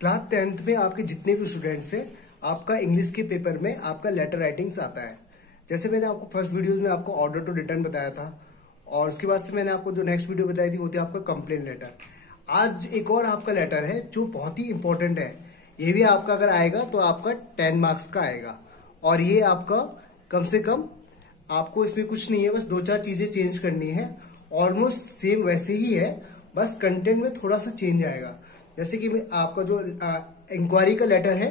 Class 10th में आपके जितने भी स्टूडेंट्स हैं, आपका इंग्लिश के पेपर में आपका लेटर राइटिंग्स आता है। जैसे मैंने आपको फर्स्ट वीडियोज में आपको ऑर्डर टू रिटर्न बताया था, और उसके बाद से मैंने आपको जो नेक्स्ट वीडियो बताई थी वो थी आपका कंप्लेन लेटर। आज एक और आपका लेटर है जो बहुत ही इंपॉर्टेंट है। ये भी आपका अगर आएगा तो आपका 10 मार्क्स का आएगा, और ये आपका कम से कम आपको इसमें कुछ नहीं है, बस 2-4 चीजें चेंज करनी है। ऑलमोस्ट सेम वैसे ही है, बस कंटेंट में थोड़ा सा चेंज आएगा। जैसे कि आपका जो इंक्वायरी का लेटर है,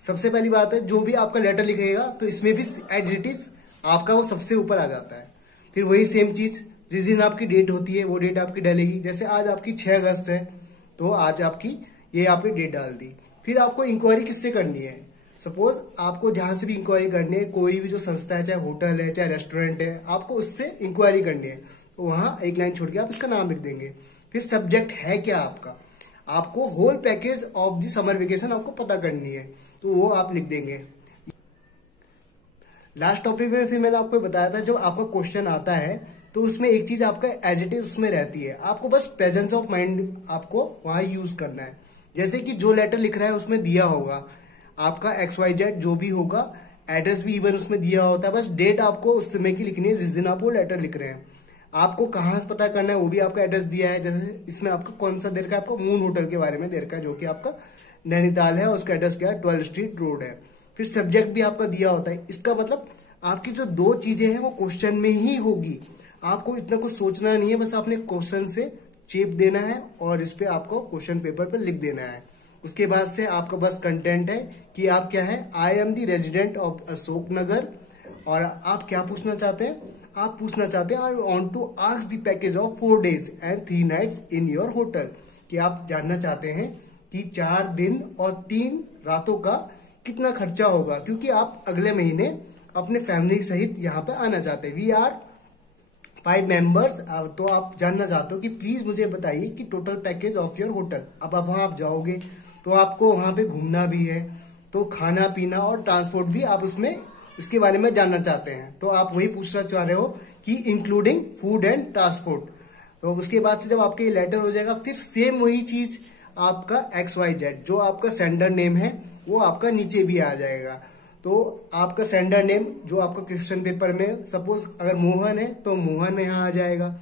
सबसे पहली बात है जो भी आपका लेटर लिखेगा तो इसमें भी एज इट इज आपका वो सबसे ऊपर आ जाता है। फिर वही सेम चीज जिस दिन आपकी डेट होती है वो डेट आपकी डलेगी। जैसे आज आपकी 6 अगस्त है तो आज आपकी ये आपने डेट डाल दी। फिर आपको इंक्वायरी किससे करनी है? सपोज आपको जहां से भी इंक्वायरी करनी है, कोई भी जो संस्था है, चाहे होटल है चाहे रेस्टोरेंट है, आपको उससे इंक्वायरी करनी है तो वहां एक लाइन छोड़ के आप इसका नाम लिख देंगे। फिर सब्जेक्ट है क्या आपका, आपको whole package of the summer vacation आपको पता करनी है तो वो आप लिख देंगे। लास्ट टॉपिक में फिर मैंने आपको बताया था जब आपका क्वेश्चन आता है तो उसमें एक चीज आपका एज इट इज उसमें रहती है, आपको बस प्रेजेंस ऑफ माइंड आपको वहां यूज करना है। जैसे कि जो लेटर लिख रहा है उसमें दिया होगा आपका XYZ जो भी होगा, एड्रेस भी इवन उसमें दिया होता है, बस डेट आपको उस समय की लिखनी है जिस दिन आप वो लेटर लिख रहे हैं। आपको कहाँ से पता करना है वो भी आपका एड्रेस दिया है। जैसे इसमें आपका कौन सा दे रखा है, आपको मून होटल के बारे में दे रखा है जो कि आपका नैनीताल है, उसका एड्रेस क्या है, 12 स्ट्रीट रोड है। फिर सब्जेक्ट भी आपका दिया होता है। इसका मतलब आपकी जो 2 चीजें हैं वो क्वेश्चन में ही होगी, आपको इतना कुछ सोचना नहीं है, बस आपने क्वेश्चन से चेप देना है और इस पे आपको क्वेश्चन पेपर पर लिख देना है। उसके बाद से आपका बस कंटेंट है कि आप क्या है, I am the resident of Ashok Nagar, और आप क्या पूछना चाहते हैं, आप पूछना चाहते हैं I want to ask the package of 4 days and 3 nights in your hotel, कि आप जानना चाहते हैं कि 4 दिन और 3 रातों का कितना खर्चा होगा, क्योंकि आप अगले महीने अपने फैमिली सहित यहाँ पे आना चाहते हैं। We are 5 members. तो आप जानना चाहते हो कि प्लीज मुझे बताइए कि total package of your hotel. अब वहां आप जाओगे तो आपको वहां पे घूमना भी है, तो खाना पीना और ट्रांसपोर्ट भी आप उसमें इसके बारे में जानना चाहते हैं, तो आप वही पूछना चाह रहे हो कि इंक्लूडिंग फूड एंड ट्रांसपोर्ट। तो उसके बाद से जब आपका ये लेटर हो जाएगा फिर सेम वही चीज आपका XYZ जो आपका सेंडर नेम है वो आपका नीचे भी आ जाएगा। तो आपका सेंडर नेम जो आपका क्वेश्चन पेपर में सपोज अगर मोहन है तो मोहन यहाँ आ जाएगा,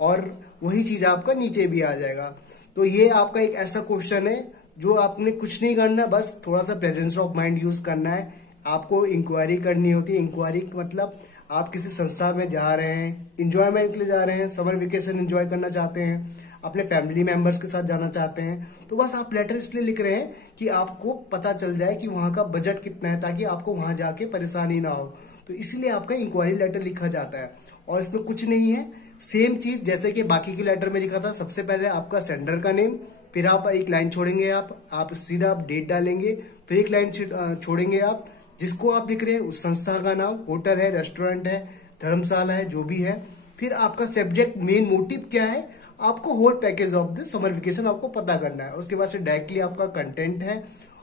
और वही चीज आपका नीचे भी आ जाएगा। तो ये आपका एक ऐसा क्वेश्चन है जो आपने कुछ नहीं करना, बस थोड़ा सा प्रेजेंस ऑफ माइंड यूज करना है। आपको इंक्वायरी करनी होती है। इंक्वायरी मतलब आप किसी संस्था में जा रहे हैं, इंजॉयमेंट के लिए जा रहे हैं, समर वेकेशन एंजॉय करना चाहते हैं, अपने फैमिली मेंबर्स के साथ जाना चाहते हैं, तो बस आप लेटर इसलिए लिख रहे हैं कि आपको पता चल जाए कि वहां का बजट कितना है, ताकि आपको वहां जाके परेशानी ना हो। तो इसलिए आपका इंक्वायरी लेटर लिखा जाता है, और इसमें कुछ नहीं है, सेम चीज जैसे कि बाकी के लेटर में लिखा था। सबसे पहले आपका सेंडर का नेम, फिर आप एक लाइन छोड़ेंगे, आप सीधा आप डेट डालेंगे, फिर एक लाइन छोड़ेंगे आप जिसको आप लिख रहे हैं उस संस्था का नाम, होटल है, रेस्टोरेंट है, धर्मशाला है, जो भी है। फिर आपका सब्जेक्ट, मेन मोटिव क्या है, आपको whole package of the summer vacation आपको पता करना है। उसके बाद से डायरेक्टली आपका कंटेंट है।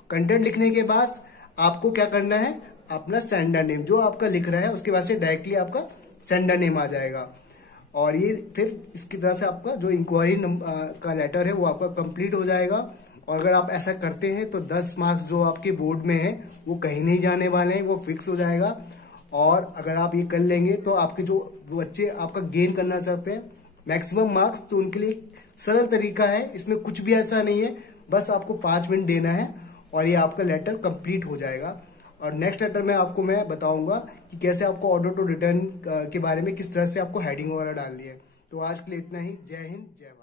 कंटेंट लिखने के बाद आपको क्या करना है, अपना सेंडर नेम जो आपका लिख रहा है उसके बाद से डायरेक्टली आपका सेंडर नेम आ जाएगा, और ये फिर इसकी तरह से आपका जो इंक्वायरी का लेटर है वो आपका कंप्लीट हो जाएगा। और अगर आप ऐसा करते हैं तो 10 मार्क्स जो आपके बोर्ड में है वो कहीं नहीं जाने वाले हैं, वो फिक्स हो जाएगा। और अगर आप ये कर लेंगे तो आपके जो बच्चे आपका गेन करना चाहते हैं मैक्सिमम मार्क्स, तो उनके लिए एक सरल तरीका है, इसमें कुछ भी ऐसा नहीं है, बस आपको 5 मिनट देना है और ये आपका लेटर कंप्लीट हो जाएगा। और नेक्स्ट लेटर में आपको मैं बताऊंगा कि कैसे आपको ऑर्डर टू रिटर्न के बारे में किस तरह से आपको हेडिंग वगैरह डालनी है। तो आज के लिए इतना ही। जय हिंद, जय भारत।